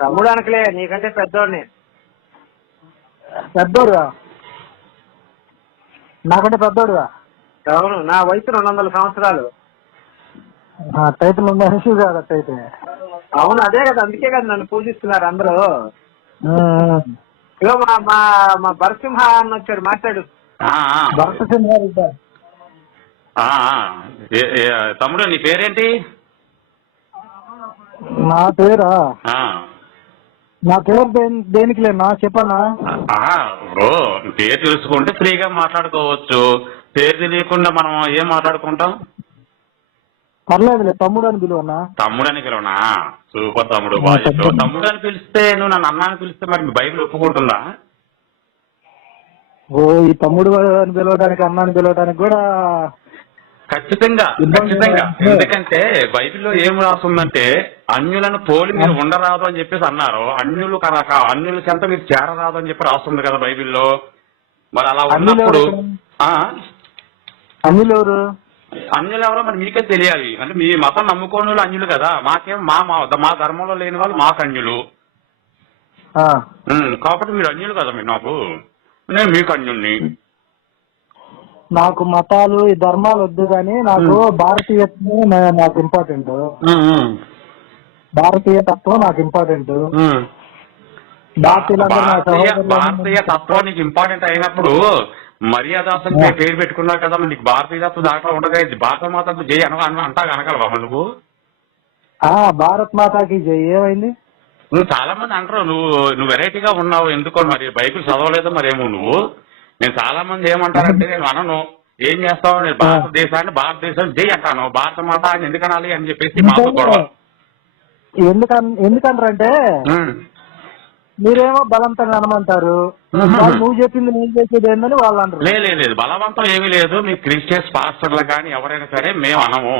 తమ్ముడు అనకలే, నీకంటే పెద్దోడిని. పెద్దోడుగా? నాకంటే పెద్దోడుగా? అవును, నా వయసు 200 సంవత్సరాలు. టైటిల్ ఉందా? ఇష్యూ కాదు అట్టయితే. అవును, అదే కదా, అందుకే కదా నన్ను పూజిస్తున్నారు అందరూ. ఇగో మా మా మా భరసింహ అన్న వచ్చాడు, మాట్లాడు. భరతసింహ తమ్ముడు, నీ పేరేంటి? నా పేరా? నా పేరు దేనికి లేనా, చెప్పనా? పేరు తెలుసుకుంటే ఫ్రీగా మాట్లాడుకోవచ్చు. పేరు తెలియకుండా మనం ఏం మాట్లాడుకుంటాం? పర్లేదులే, తమ్ముడు అని పిలువన్నా. తమ్ముడు అని పిలవనా? సూపర్ తమ్ముడు, బాగా చెప్పావు. తమ్ముడు అని పిలిస్తే నువ్వు నన్ను అన్నాన్ని పిలిస్తే మరి బైబిల్ ఒప్పుకుంటుందా? ఓ, ఈ తమ్ముడు అని పిలవడానికి, అన్నాన్ని పిలవడానికి కూడా ఖచ్చితంగా ఖచ్చితంగా. ఎందుకంటే బైబిల్లో ఏం రాస్తుందంటే అన్యులను పోలి మీరు ఉండరాదు అని చెప్పేసి అన్నారు. అన్యుల చెంత మీరు చేరరాదు అని చెప్పి రాస్తుంది కదా బైబిల్లో. మరి అలా ఉన్నప్పుడు అన్యులెవరు? అన్యులెవరో మరి మీకే తెలియాలి. అంటే మీ మతం నమ్ముకోని వాళ్ళు అన్యులు కదా. మాకేం మా ధర్మంలో లేని వాళ్ళు మాకు అన్యులు. కాబట్టి మీరు అన్యులు కదా. మీరు నాకు, నేను మీకు అన్యుల్ని. నాకు మతాలు ఈ ధర్మాలు వద్దు కానీ నాకు భారతీయత్వం నాకు ఇంపార్టెంట్. భారతీయ తత్వం నాకు ఇంపార్టెంట్. భారతీయ తత్వం నీకు ఇంపార్టెంట్ అయినప్పుడు మర్యాదాసం పేరు పెట్టుకున్నావు కదా. నీకు భారతీయ తత్వం దాంట్లో ఉండగా భారత మాతకు జై అనగలవా నువ్వు? భారత్ మాతాకి జై ఏమైంది? నువ్వు చాలా మంది అంటారు నువ్వు వెరైటీగా ఉన్నావు ఎందుకో, మరి బైబిల్ చదవలేదు మరేమో నువ్వు. నేను చాలా మంది ఏమంటారంటే నేను అనను, ఏం చేస్తావు, నేను భారతదేశం జై అంటాను, భారత మాత అని ఎందుకనాలి అని చెప్పేసి మాతో గొడవ. ఎందుకంటారంటే మీరేమో బలవంతంగా అనమంటారు, నువ్వు చెప్పింది నేను చేసేది ఏందని వాళ్ళు అంటారు. లేదు, బలవంతం ఏమీ లేదు. మీ క్రిస్టియన్స్ పాస్టర్లు కానీ ఎవరైనా సరే మేము అనము.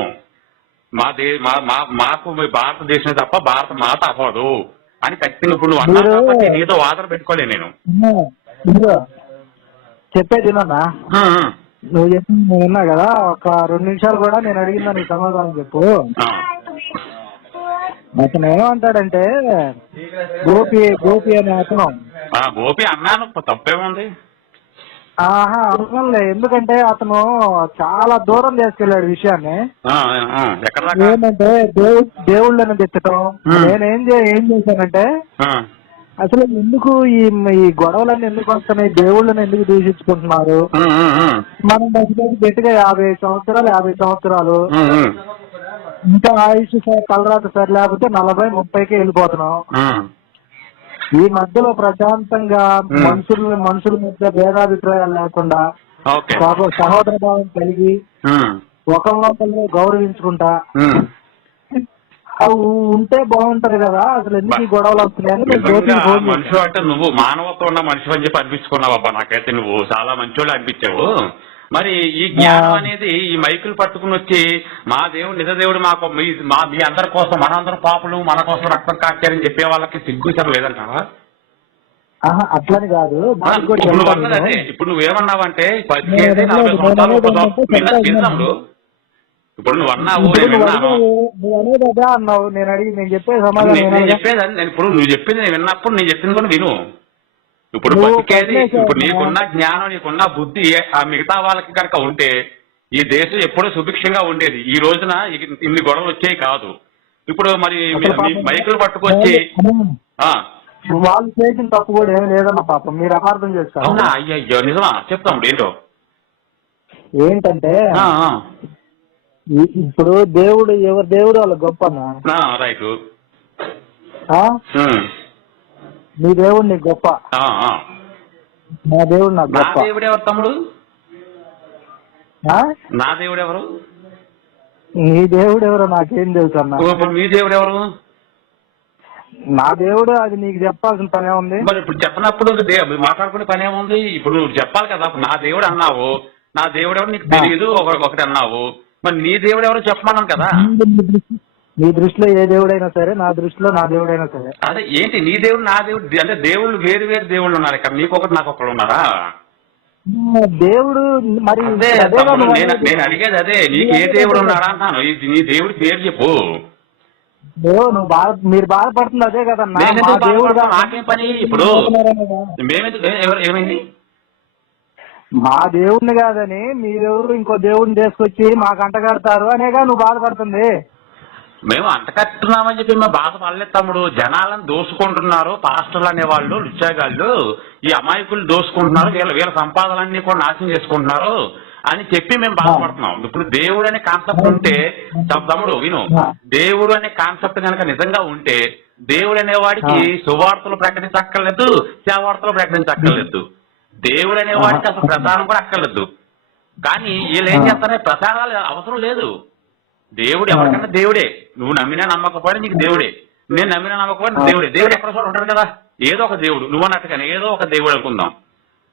మాకు భారతదేశం తప్ప భారత మాత అవ్వదు అని ఖచ్చితంగా. ఇప్పుడు నువ్వు అన్నా కాబట్టి నీతో వాదన పెట్టుకోలే నేను. చెప్పేది విన్నా, నువ్వు చెప్పింది నేను విన్నా కదా. ఒక 2 నిమిషాలు కూడా నేను అడిగిన నీకు సమాధానం చెప్పు. అతను ఏమంటాడంటే గోపి అనే అతను. గోపి అన్నాను, తప్పేముంది? అనుకోలే, ఎందుకంటే అతను చాలా దూరం తీసుకెళ్ళాడు విషయాన్ని. ఏంటంటే దేవుళ్ళని తెచ్చటం. నేనేం చేశానంటే అసలు ఎందుకు ఈ గొడవలన్నీ ఎందుకు వస్తున్నాయి, దేవుళ్ళని ఎందుకు దూషించుకుంటున్నారు, మనం గట్టిగా 50 సంవత్సరాలు ఇంకా ఆయుష్ కలరాత సరి లేకపోతే 40-30కి వెళ్ళిపోతున్నాం. ఈ మధ్యలో ప్రశాంతంగా మనుషుల మధ్య భేదాభిప్రాయాలు లేకుండా సహోదర భావం కలిగి ఒకరినొకరు గౌరవించుకుంటా ఉంటే బాగుంటది కదా. అసలు ఎందుకు ఈ గొడవలు వస్తున్నాయని మనిషి అంటే నువ్వు మానవత్వం ఉన్న మనిషి అని చెప్పి అనిపించుకున్నావబ్బా. నాకైతే నువ్వు చాలా మంచోళ్ళు అనిపించావు. మరి ఈ జ్ఞానం అనేది ఈ మైకులు పట్టుకుని వచ్చి మా దేవుడు నిజ దేవుడు మీ అందరి కోసం, మనందరం పాపులు, మన కోసం రక్తం కాచారని చెప్పే వాళ్ళకి సిగ్గుచరం లేదంటావా? అట్లని కాదు. ఇప్పుడు నువ్వేమన్నావంటే 15 40 సంవత్సరాలు ఇప్పుడు నువ్వు అన్నావు, నేను చెప్పేది సమాధానం చెప్పేదని. ఇప్పుడు నువ్వు చెప్పింది నేను విన్నప్పుడు నేను చెప్పింది కూడా విను. ఇప్పుడు బతికేది, ఇప్పుడు నీకున్న జ్ఞానం, నీకున్న బుద్ధి ఆ మిగతా వాళ్ళకి కనుక ఉంటే ఈ దేశం ఎప్పుడూ సుభిక్షంగా ఉండేది. ఈ రోజున ఇన్ని గొడవలు వచ్చేవి కాదు. ఇప్పుడు మరి మైకులు పట్టుకొచ్చి వాళ్ళు చేసిన తప్పు కూడా ఏమి లేదన్న పాపం, మీరు అపార్థం చేస్తారు. అవునా? అయ్యో నిజమా? చెప్తాం ఏంటో. ఏంటంటే ఇప్పుడు దేవుడు ఎవరు దేవుడు వాళ్ళ గొప్ప. రైట్. నీ దేవుడు నీకు గొప్ప, నా దేవుడు నాకు గొప్ప. దేవుడు ఎవరు తమ్ముడు? నా దేవుడు ఎవరు? నీ దేవుడు ఎవరో నాకేం తెలుసు అన్న. మీ దేవుడు ఎవరు? నా దేవుడు అది నీకు చెప్పాల్సిన పని ఏముంది? మరి ఇప్పుడు చెప్పినప్పుడు మాట్లాడుకునే పని ఏముంది? ఇప్పుడు నువ్వు చెప్పాలి కదా. నా దేవుడు అన్నావు, నా దేవుడు ఎవరు నీకు తెలియదు ఒకటి అన్నావు. మరి నీ దేవుడు ఎవరు చెప్పమన్నాను కదా. నీ దృష్టిలో ఏ దేవుడైనా సరే, నా దృష్టిలో నా దేవుడైనా సరే. అదే ఏంటి నీ దేవుడు నా దేవుడు అంటే దేవుళ్ళు వేరు దేవుళ్ళు ఉన్నారు ఇక్కడ. నీకొకటి నాకొకరు ఉన్నారా? దేవుడు మరి నేను అడిగేది అదే, నీకు ఏ దేవుడు ఉన్నారా అంటాను. నీ దేవుడి పేరు చెప్పు. మీరు బాధపడుతుంది అదే కదన్నా. మా మేమెందుకు దేవుడు బాధపడతాం? నాకేం పని ఇప్పుడు? మేమెందుకు ఏమైంది? మా దేవుడిని కాదని మీరెవరు ఇంకో దేవుడిని తీసుకొచ్చి మాకు అంటగడతారు అనేగా నువ్వు బాధపడుతుంది. మేము అంటకట్టున్నామని చెప్పి మేము బాధపడలేదు తమ్ముడు. జనాలను దోసుకుంటున్నారు పాస్టర్లు అనేవాళ్ళు, లుచ్చాగాళ్ళు, ఈ అమాయకులు దోసుకుంటున్నారు, వీళ్ళ సంపాదనలన్నీ కూడా నాశనం చేసుకుంటున్నారు అని చెప్పి మేము బాధపడుతున్నాం. ఇప్పుడు దేవుడు అనే కాన్సెప్ట్ ఉంటే తమ్ముడు విను, దేవుడు అనే కాన్సెప్ట్ కనుక నిజంగా ఉంటే దేవుడు అనేవాడికి సువార్తలు ప్రకటించక్కర్లేదు, సేవార్తలు ప్రకటించక్కర్లేదు. దేవుడు అనేవాడికి అసలు ప్రసారం కూడా అక్కర్లేదు. కానీ వీళ్ళు ఏం చేస్తారంటే ప్రసారాలు అవసరం లేదు. దేవుడు ఎవరికన్నా దేవుడే. నువ్వు నమ్మినా నమ్మకపోయినా నీకు దేవుడే, నేను నమ్మినా నమ్మకపోయినా దేవుడే. దేవుడు ఎక్కడ చోట ఉంటాడు కదా, ఏదో ఒక దేవుడు. నువ్వు అన్నట్టుగానే ఏదో ఒక దేవుడు అనుకుందాం.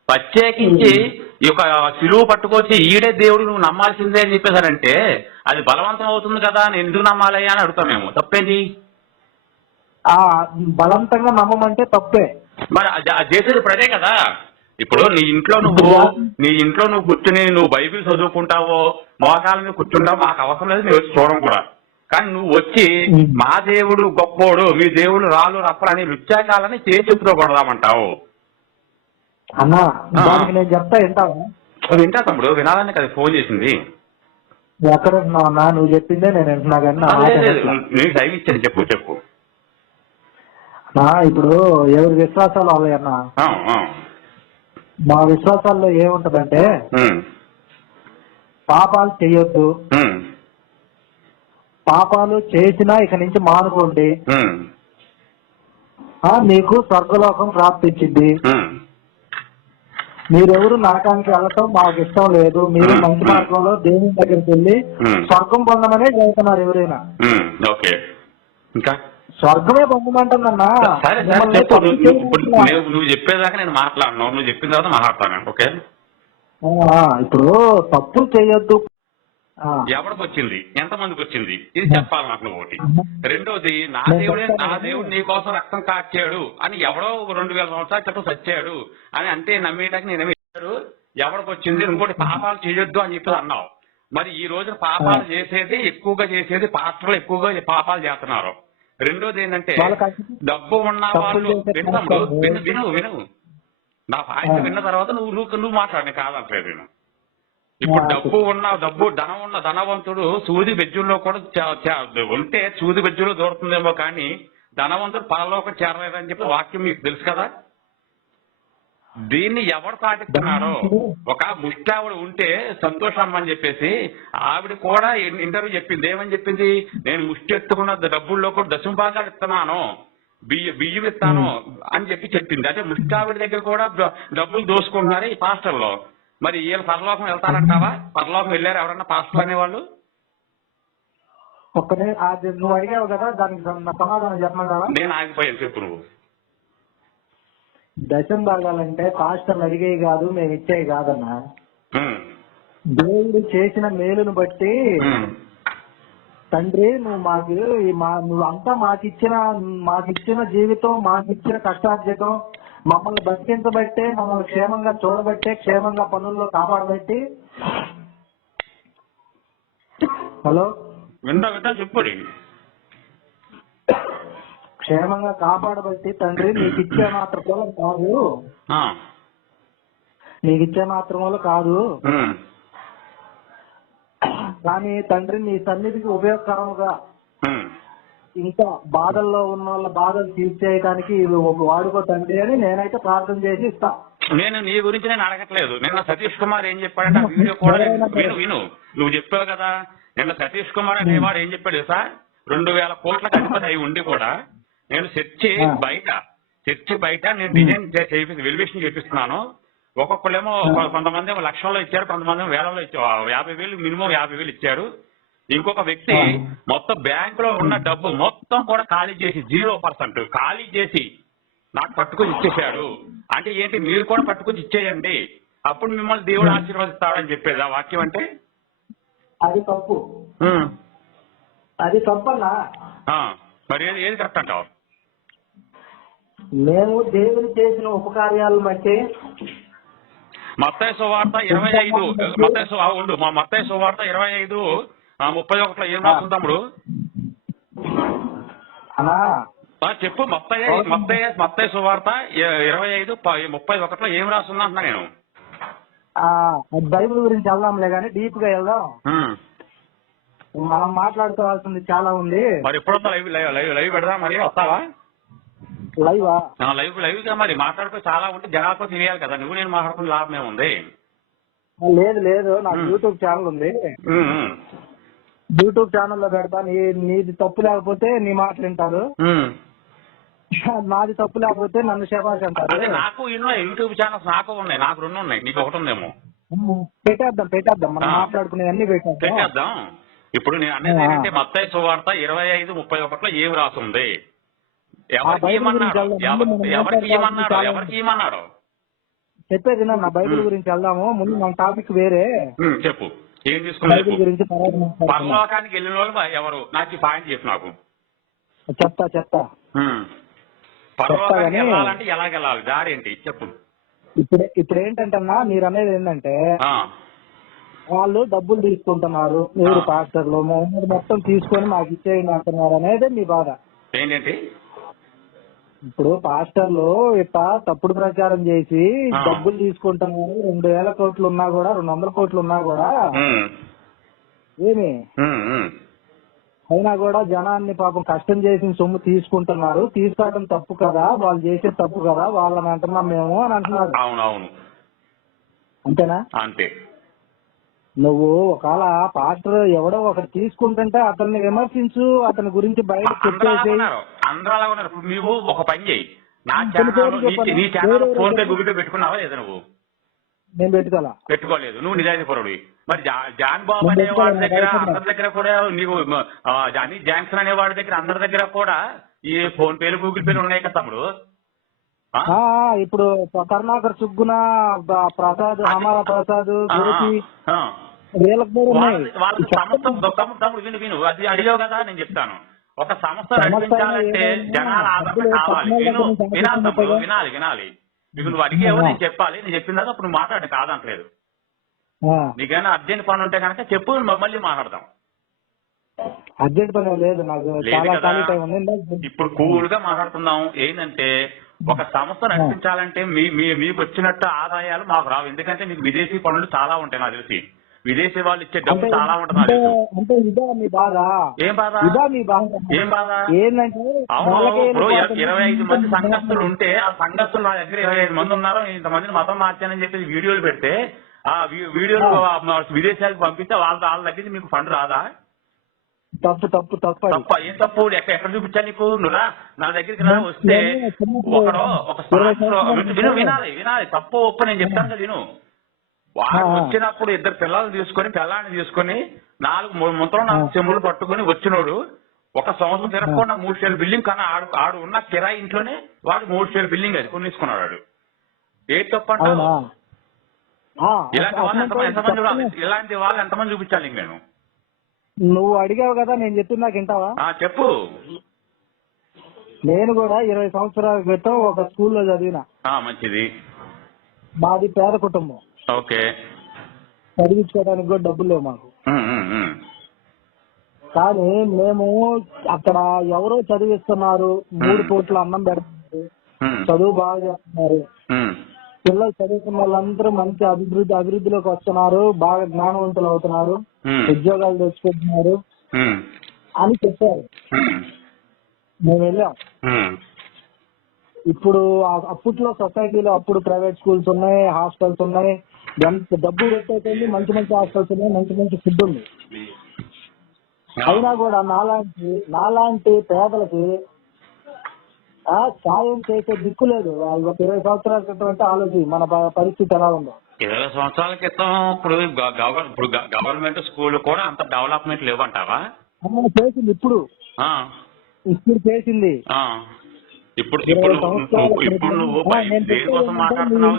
ప్రత్యేకించి ఈ యొక్క సిలువు పట్టుకొచ్చి ఈడే దేవుడు నువ్వు నమ్మాల్సిందే అని చెప్పేసారంటే అది బలవంతం అవుతుంది కదా, నేను ఎందుకు నమ్మాలి అని అడుగుతాం మేము. తప్పేంటి? బలవంతంగా నమ్మమంటే తప్పే. మరి చేసేది ఇప్పుడు అదే కదా. ఇప్పుడు నీ ఇంట్లో నువ్వు కూర్చుని నువ్వు బైబిల్ చదువుకుంటావో మోకాల మీద కూర్చుంటావు, మాకు అవసరం లేదు, నువ్వు వచ్చి చూడడం కూడా. కానీ నువ్వు వచ్చి మా దేవుడు గొప్పోడు, మీ దేవుడు రాళ్ళు రప్పలు అని రుచాకాలని చేసి చెప్పుతో కొడదామంటావు. అన్నా నేను చెప్తా వింటావా? వింటా తమ్ముడు, వినాలని కదా ఫోన్ చేసింది. ఎక్కడ వింటున్నావు అన్నా? నువ్వు చెప్పిందే నేను వింటున్నా కానీ నేను టైం ఇచ్చాను. చెప్పు. ఇప్పుడు ఎవరి విశ్వాసాలు అవ్వయన్నా. మా విశ్వాసాల్లో ఏముంటదంటే పాపాలు చేయొద్దు, పాపాలు చేసినా ఇక నుంచి మానుకోండి, మీకు స్వర్గలోకం ప్రాప్తించింది, మీరెవరు నరకానికి వెళ్ళటం మాకు ఇష్టం లేదు, మీరు మంచి మార్గంలో దేవుని దగ్గరికి వెళ్ళి స్వర్గం పొందమనే చదువుతున్నారు ఎవరైనా. స్వర్గమే పొందమంటుందన్నా. నువ్వు చెప్పేదాకా నేను మాట్లాడను, నువ్వు చెప్పిన తర్వాత మాట్లాడతాను. ఓకే, ఇప్పుడు తప్పు చేయొద్దు. ఎవరికి వచ్చింది, ఎంతమందికి వచ్చింది, ఇది చెప్పాలి నాకు. ఒకటి. రెండోది, నా దేవుడు నీ కోసం రక్తం కాచాడు అని ఎవడో 2000 సంవత్సరాల క్రితం చచ్చాడు అని అంటే నమ్మేటానికి నేనేమి ఇచ్చాడు, ఎవరికి వచ్చింది. ఇంకోటి, పాపాలు చేయొద్దు అని చెప్పి అన్నావు. మరి ఈ రోజున పాపాలు ఎక్కువగా చేసేది పాత్రలు ఎక్కువగా పాపాలు చేస్తున్నారు. రెండోది ఏంటంటే డబ్బు ఉన్న వాళ్ళు విను నా పాయింట్ విన్న తర్వాత నువ్వు మాట్లాడి కాదంటలేదు నేను. ఇప్పుడు ధనం ఉన్న ధనవంతుడు సూది బెజ్జుల్లో కూడా ఉంటే సూది బెజ్జులో దూరుతుందేమో కానీ ధనవంతుడు పరలోకం చేరలేదని చెప్పి వాక్యం మీకు తెలుసు కదా. దీన్ని ఎవరు పాటిస్తున్నారో, ఒక ముష్టావిడ ఉంటే సంతోషం అని చెప్పేసి ఆవిడ కూడా ఇంటర్వ్యూ చెప్పింది. ఏమని చెప్పింది? నేను ముష్టి ఎత్తుకున్న డబ్బుల్లో కూడా దశంభాగాలు ఇస్తున్నాను, బియ్యం ఇస్తాను అని చెప్పింది. అంటే ముష్టావిడ దగ్గర కూడా డబ్బులు దోసుకుంటున్నారు ఈ పాస్టర్లో. మరి వీళ్ళు పరలోకం వెళ్తారంటావా? పరలోకం వెళ్ళారు ఎవరన్నా పాస్టర్లు అనేవాళ్ళు? నువ్వు అడిగావు కదా, దానికి సమాధానం చెప్పమంటావా? నేను ఆగిపోయాను, చెప్పు నువ్వు. దశం భాగాలంటే పాస్టర్లు అడిగేవి కాదు, మేము ఇచ్చేవి కాదన్నా. దేవుడు చేసిన మేలును బట్టి తండ్రి నువ్వు అంతా మాకిచ్చిన జీవితం, మాకిచ్చిన కష్టార్జితం, మమ్మల్ని బతికించబట్టే, మమ్మల్ని క్షేమంగా చూడబట్టే, క్షేమంగా పనుల్లో కాపాడబట్టి. హలో, వింటా చెప్పు. క్షేమంగా కాపాడబట్టి తండ్రి నీకు ఇచ్చే మాత్రమూలం కాదు, కానీ తండ్రి నీ సన్నిధికి ఉపయోగకరముగా ఇంకా బాధల్లో ఉన్న వాళ్ళ బాధలు తీర్చేయడానికి వాడుకో తండ్రి అని నేనైతే ప్రార్థన చేసి ఇస్తా. నేను నీ గురించి నేను అడగట్లేదు. నిన్న సతీష్ కుమార్ ఏం చెప్పాడంటే ఆ వీడియో కూడా విను. నువ్వు చెప్పావు కదా, నిన్న సతీష్ కుమార్ అనేవాడు ఏం చెప్పాడు సార్, 2000 కోట్లకు అధిపతి అయి ఉండి కూడా నేను చర్చి బయట నేను డిజైన్ వెలివేషన్ చేపిస్తున్నాను. ఒక్కొక్కళ్ళేమో కొంతమంది ఏమో లక్షల్లో ఇచ్చారు, కొంతమంది ఏమో వేలలో ఇచ్చారు. 50,000 మినిమం 50,000 ఇచ్చారు. ఇంకొక వ్యక్తి మొత్తం బ్యాంకులో ఉన్న డబ్బు మొత్తం కూడా ఖాళీ చేసి 0% ఖాళీ చేసి నాకు పట్టుకొని ఇచ్చేశాడు. అంటే ఏంటి, మీరు కూడా పట్టుకొని ఇచ్చేయండి, అప్పుడు మిమ్మల్ని దేవుడు ఆశీర్వదిస్తాడని చెప్పేది ఆ వాక్యం. అంటే అది తప్పు, అది తప్పన్నా. మరి ఏది కరెక్ట్ అంటావు? మేము దేవుడు చేసిన ఉపకార్యాలను బట్టి మత్తయి సువార్త 25 మత్తయి సువార్త 25:31 ఏం రాస్తుంది తమ్ముడు? అన్నా చెప్పు. మత్తయి సువార్త 25:31 ఏం రాస్తుందా అంటున్నా నేను. బైబిల్ గురించి వెళ్దాంలే గానీ డీప్ గా వెళ్దాం. మనం మాట్లాడుకోవాల్సింది చాలా ఉంది. మరి ఎప్పుడు లైవ్ పెడదాం, మరి వస్తావా? లైవా? లైవ్ గా మరి మాట్లాడుకో, చాలా ఉంటే జనాలతో తెలియాలి కదా. నువ్వు నేను మాట్లాడుకునే లాభం ఏముంది? లేదు నాకు యూట్యూబ్ ఛానల్ ఉంది. యూట్యూబ్ ఛానల్లో పెడతా. నీది తప్పు లేకపోతే నీ మాటలు వింటారు, నాది తప్పు లేకపోతే నన్ను శబాష్ అంటారు. నాకు యూట్యూబ్ ఛానల్స్ నాకు ఉన్నాయి, నాకు 2 ఉన్నాయి, నీకు ఒకటి ఉందేమో. పెట్టేద్దాం మనం మాట్లాడుకునేవన్నీ పెట్టేద్దాం. ఇప్పుడు నేను అనేది ఏంటంటే మత్తయి సువార్త 25:31 ఏం రాస్తుంది? ఎవరికి ఏమన్నాడు చెప్పేది నా బైబిల్ గురించి వెళ్దాము. ముందు మన టాపిక్ వేరే. చెప్పు, ఏం తీసుకున్నా? బైబిల్ గురించి పరలోకానికి వెళ్ళిన వాళ్ళు ఎవరు? నాకు ఈ పాయింట్ చెప్పు. నాకు చెప్తా. పరలోకానికి వెళ్ళాలంటే ఎలాగెళ్ళాలి? దారి ఏంటి చెప్పు. ఇప్పుడు ఏంటంటన్నా మీరు అనేది ఏంటంటే వాళ్ళు డబ్బులు తీసుకుంటున్నారు, మీరు పాస్టర్లు మొత్తం తీసుకొని మాకు ఇచ్చేయండి అంటున్నారు అనేది మీ బాధ ఏంటంటే. ఇప్పుడు పాస్టర్లు ఇట్లా తప్పుడు ప్రచారం చేసి డబ్బులు తీసుకుంటున్నారు. 2,000 కోట్లు ఉన్నా కూడా, 200 కోట్లు ఉన్నా కూడా ఏమి అయినా కూడా జనాన్ని పాపం కష్టం చేసిన సొమ్ము తీసుకుంటున్నారు. తీసుకోవడం తప్పు కదా, వాళ్ళు చేసేది తప్పు కదా, వాళ్ళని అంటున్నాం మేము అని అంటున్నారు. అవునవును, అంతేనా? అంతే. నువ్వు ఒకవేళ పాస్టర్ ఎవడో ఒకటి తీసుకుంటుంటే అతన్ని విమర్శించు, అతని గురించి బయట చెప్పేసి. నువ్వు ఒక పని చేయి, నీ channel PhonePe Google pay పెట్టుకున్నావా లేదా? నువ్వు నేను పెట్టుకోలేదు. నువ్వు నిజాయితీ పరుడు. మరి జాన్ బాబు అనే వాడి దగ్గర, అందరి దగ్గర కూడా, నీవు జానీ జాన్సన్ అనే వాడి దగ్గర, అందరి దగ్గర కూడా ఈ ఫోన్ పేలు గూగుల్ పేలు ఉన్నాయి కదా తమ్ముడు. ఇప్పుడు కరుణాకర్ సుగ్గున, ప్రసాద్, హమారా ప్రసాద్, వాళ్ళకి సంస్థ తమ్ముడు విను అది అడిగావు కదా, నేను చెప్తాను. ఒక సంస్థ నడిపించాలంటే జనాల ఆదరణ కావాలి. వినాలి తమ్ముడు, వినాలి. నీకు నువ్వు అడిగేవో నేను చెప్పాలి. నేను చెప్పిన తర్వాత అప్పుడు మాట్లాడి కాదంటలేదు. నీకైనా అర్జెంట్ పని ఉంటే కనుక చెప్పు, మళ్ళీ మాట్లాడదాం. అర్జెంట్ పని లేదు నాకు. ఇప్పుడు కూల్ గా మాట్లాడుతున్నాం. ఏంటంటే ఒక సంస్థ నడిపించాలంటే మీకు వచ్చినట్టు ఆదాయాలు మాకు రావు. ఎందుకంటే మీకు విదేశీ పనులు చాలా ఉంటాయి నాకు తెలిసి. విదేశీ వాళ్ళు ఇచ్చే డబ్బు చాలా ఉంటుంది. ఏం బాధ? అవును, ఇప్పుడు 25 మంది సంఘస్థులు ఉంటే ఆ సంఘస్థులు నా దగ్గర 25 మంది ఉన్నారు, ఇంతమందిని మతం మార్చానని చెప్పి వీడియోలు పెడితే ఆ వీడియోలు విదేశాలకు పంపిస్తే వాళ్ళ దగ్గర మీకు ఫండ్ రాదా? తప్పు. ఏం తప్పు? ఎక్కడ చూపించాను నీకు? నువ్వు నా దగ్గరికి వస్తే వినాలి. తప్పు ఒప్పు నేను చెప్తాను కదా విను. వాడు వచ్చినప్పుడు 2 పిల్లల్ని తీసుకొని 4 ముంతలో 4 చెంబులు పట్టుకుని వచ్చినోడు 1 సంవత్సరం తిరగకుండా 3 షేర్ల బిల్డింగ్ కన్నా ఆడు ఉన్న కిరాయి ఇంట్లోనే వాడు 3 షేర్ల బిల్డింగ్ అది కొనేసుకున్నాడు. ఏ తప్పు అంటావు? ఇలాంటి వాళ్ళు ఎంతమంది చూపించాలి నేను? నువ్వు అడిగావు కదా, నేను చెప్పింది నాకు వింటావా? చెప్పు. నేను కూడా 20 సంవత్సరాల క్రితం ఒక స్కూల్లో చదివిన. మంచిది. మాది పేద కుటుంబం. ఓకే. చదివించుకోవడానికి కూడా డబ్బులు లేవు మాకు. కానీ మేము అక్కడ ఎవరో చదివిస్తున్నారు, 3 పూట్ల అన్నం పెడుతున్నారు, చదువు బాగా చేస్తున్నారు, పిల్లలు చదువుకున్న వాళ్ళందరూ మంచి అభివృద్ధిలోకి వస్తున్నారు, బాగా జ్ఞానవంతులు అవుతున్నారు, ఉద్యోగాలు తెచ్చుకుంటున్నారు అని చెప్పారు. మేము వెళ్ళాం. ఇప్పుడు అప్పట్లో సొసైటీలో అప్పుడు ప్రైవేట్ స్కూల్స్ ఉన్నాయి, హాస్టల్స్ ఉన్నాయి, డబ్బు పెట్టేది మంచి హాస్టల్స్ ఉన్నాయి, మంచి ఫుడ్ ఉంది. అయినా కూడా నాలాంటి పేదలకి సాయం చేసే దిక్కు లేదు. 20 సంవత్సరాల క్రితం అంటే ఆలోచి మన పరిస్థితి ఎలా ఉందో. 20 సంవత్సరాల క్రితం ఇప్పుడు గవర్నమెంట్ స్కూల్ కూడా అంత డెవలప్మెంట్ లేవంటావా? చేసింది ఇప్పుడు చేసింది. ఇప్పుడు నువ్వు దేనికోసం మాట్లాడుతున్నావు?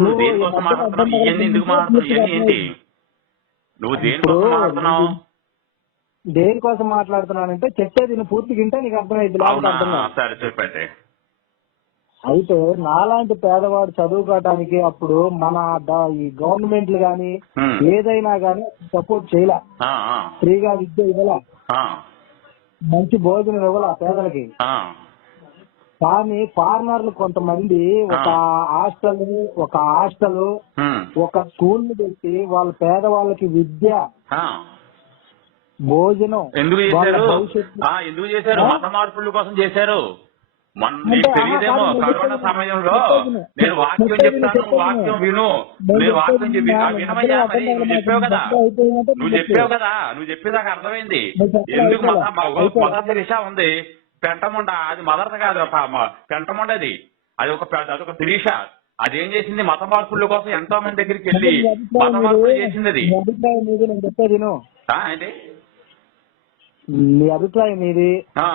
నువ్వు దేనికోసం మాట్లాడుతున్నావు? ఇవన్నీ ఎందుకు మాట్లాడుతున్నావు? ఇవన్నీ ఏంటి? నువ్వు దేనికోసం మాట్లాడుతున్నావు? దేనికోసం మాట్లాడుతున్నానంటే చెప్పేది నువ్వు పూర్తిగా వింటే నీకు అర్థమైంది. సరే చెప్పండి. అయితే నాలాంటి పేదవాడు చదువుకోవటానికి అప్పుడు మన ఈ గవర్నమెంట్లు గాని ఏదైనా గాని సపోర్ట్ చేయలే, ఫ్రీగా విద్య ఇవ్వలే. మంచి భోజనం ఇవ్వాలి ఆ పేదలకి. ఆ, కానీ ఫారినర్లు కొంతమంది ఒక హాస్టల్ ఉమ్, ఒక స్కూల్ పెట్టి వాళ్ళ పేదవాళ్ళకి విద్య, ఆ. భోజనం, ఎందుకు వాళ్ళ చేశారు? భవిష్యత్తు. ఎందుకు చేశారు? మత మార్పుల కోసం చేశారు. మొన్న అంటే నీకు తెలియదేమో, కాదు, నేను కరోనా చెప్పేది సమయంలో చెప్పేది నేను వాక్యం చెప్పేది చెప్తాను, చెప్పేది వాక్యం విను. నేను నేను వాక్యం చెప్పేది చెప్పి వినాలి. వినమయ్యా, మరి అర్థం నువ్వు చెప్పావు కదా, అయిపోయిందంటే నువ్వు నేను చెప్పావు కదా, నువ్వు చెప్పేది నాకు అర్థమైంది. నేను చెప్పలే, ఎందుకు అయిపోలే. మదర్ తెరీసా ఉంది, పెంటముండ, అది మదర్ కాదు, పెంటముండ అది. అదొక తెరీసా. అదేం చేసింది? మత మార్పుల కోసం ఎంతో మంది దగ్గరికి వెళ్ళి మత మార్పులు చేసింది అది. మీ అభిప్రాయం మీది, నేను చెప్పేది విను. ఏంటి? మీ అభిప్రాయం మీది, ఆ.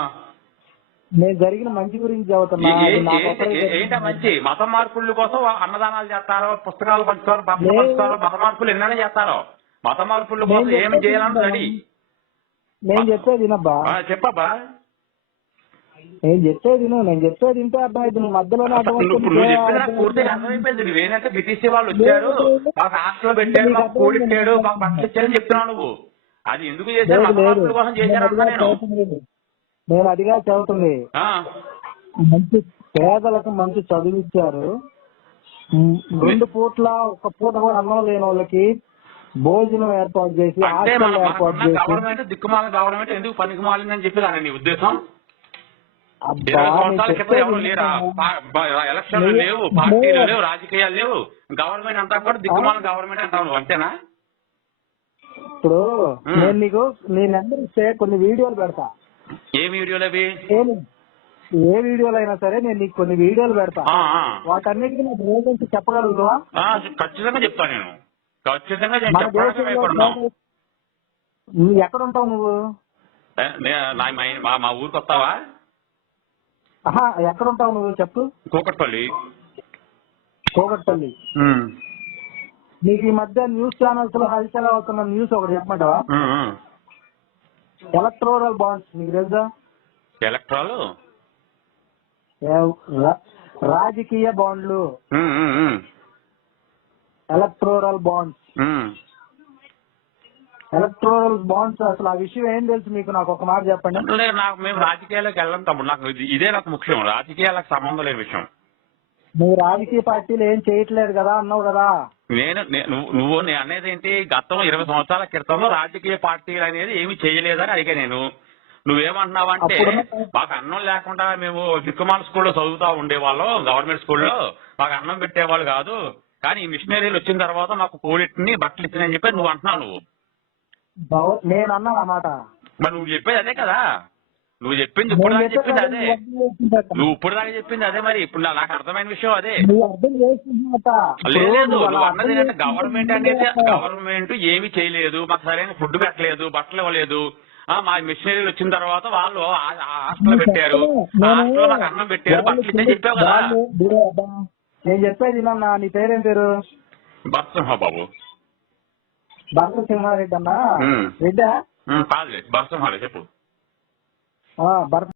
నేను జరిగిన మంచి గురించి చెబుతున్నా. అది నాకు ఒక్కడే ఏంటా మంచి? మత మార్పుల కోసం అన్నదానాలు చేస్తారో, పుస్తకాలు పంచుతారు, పంపులు నేను- పంచుతారు, మత మార్పులు ఎన్నైనా చేస్తారో. మత మార్పుల కోసం నేను ఏం చెప్పేది చేయాలని రెడీ. నేను చెప్పేది వినబ్బా, చెప్పబ్బా. నేను చెప్పేది విను. నేను చెప్పేది వింటే అర్థమైంది. నువ్వు మధ్యలోనే అసలు నువ్వు చెప్పేది నాకు పూర్తిగా అర్థమైపోయింది. నువ్వేంటంటే బ్రిటిష్ వాళ్ళు వచ్చారు, మాకు హాస్టల్ పెట్టారు, మాకు కూడిట్టాడు, మాకు బట్టలు ఇచ్చారని చెప్తున్నావు నువ్వు. అది ఎందుకు చేశారు? మత మార్పుల కోసం చేశారంట నేను. నేను అదిగా చదువుతుంది. ఆ. మంచి పేదలకు మంచి చదువు ఇచ్చారు. 2 పూట్ల 1 పూట కూడా అన్నం లేని వాళ్ళకి భోజనం ఏర్పాటు చేసి, అంటే హాస్టల్ ఏర్పాటు చేసి. గవర్నమెంట్ దిక్కుమాల గవర్నమెంట్ ఎందుకు పనికి మాలిందని చెప్పి దాని నీ ఉద్దేశం? అబ్బా, 20 నేను సంవత్సరాల క్రితం చెప్పేది ఎవరు లేరా? విను. ఎలక్షన్లు లేవు, పార్టీలు లేవు, రాజకీయాలు లేవు, గవర్నమెంట్ అంతా కూడా దిక్కుమాల గవర్నమెంట్ అంటావు నువ్వు, అంతేనా? ఇప్పుడు నేను నీకు నీ నెంబర్ ఇస్తే కొన్ని వీడియోలు పెడతా. ఏ వీడియోలు అవి? ఏ వీడియోలు అయినా సరే నేను నీకు కొన్ని వీడియోలు పెడతా. వాటన్నిటికీ నాకు రీజన్స్ చెప్పగలుగుతావా? ఖచ్చితంగా చెప్తాను నేను. ఖచ్చితంగా మన దేశంలో నువ్వు ఎక్కడ ఉంటావు? నువ్వు మా ఊరికి వస్తావా? ఎక్కడ ఉంటావు నువ్వు చెప్పు. కూకట్పల్లి. కూకట్పల్లి. నీకు ఈ మధ్య న్యూస్ ఛానల్స్ లో హల్చల్ అవుతున్న న్యూస్ ఒకటి చెప్పమంటావా? ఎలక్టోరల్ బాండ్స్ నీకు తెలుసా? ఎలక్ట్రాల్ రాజకీయ బాండ్లు, ఎలక్టోరల్ బాండ్స్. ఎలక్టోరల్ బాండ్స్ అసలు ఆ విషయం ఏం తెలుసు మీకు? నాకు ఒక మాట చెప్పండి. నాకు మేము రాజకీయాలకు వెళ్ళాం తమ్ముడు, నాకు ఇదే నాకు ముఖ్యం. రాజకీయాలకు సంబంధం లేని విషయం. నువ్వు రాజకీయ పార్టీలు ఏం చేయట్లేదు కదా అన్నావు కదా. నువ్వు నేను అనేది ఏంటి? గతం 20 సంవత్సరాల క్రితంలో రాజకీయ పార్టీలు అనేది ఏమి చేయలేదని అడిగా నేను. నువ్వేమంటున్నావంటే మాకు అన్నం లేకుండా మేము దిక్కుమాల స్కూల్లో చదువుతా ఉండేవాళ్ళం, గవర్నమెంట్ స్కూల్లో మాకు అన్నం పెట్టేవాళ్ళు కాదు, కానీ ఈ మిషనరీలు వచ్చిన తర్వాత మాకు కోడిని బట్టలు ఇచ్చినాయని చెప్పి నువ్వు అంటున్నావు. నువ్వు నేను అన్నా అన్నమాట. మరి నువ్వు చెప్పేది అదే కదా. నువ్వు చెప్పింది ఇప్పుడు దాకా చెప్పింది అదే. నువ్వు ఇప్పుడు దాకా చెప్పింది అదే. మరి ఇప్పుడు నాకు అర్థమైన విషయం అదే. లేదు నువ్వు అన్నది ఏంటంటే గవర్నమెంట్ అనేది గవర్నమెంట్ ఏమి చేయలేదు, మాకు సరైన ఫుడ్ పెట్టలేదు, బట్టలు ఇవ్వలేదు, మా మిషనరీలు వచ్చిన తర్వాత వాళ్ళు హాస్టల్ పెట్టారు, హాస్టల్ మాకు అన్నం పెట్టారు, బట్టలు ఇచ్చని చెప్పావు కదా. నేను చెప్పేది వినన్నా. నీ పేరేం పేరు? బర్సింహ బాబు. బర్సింహారెడ్డి అన్నా? రెడ్డా? కాదు బర్సింహాలే చెప్పు. భర్త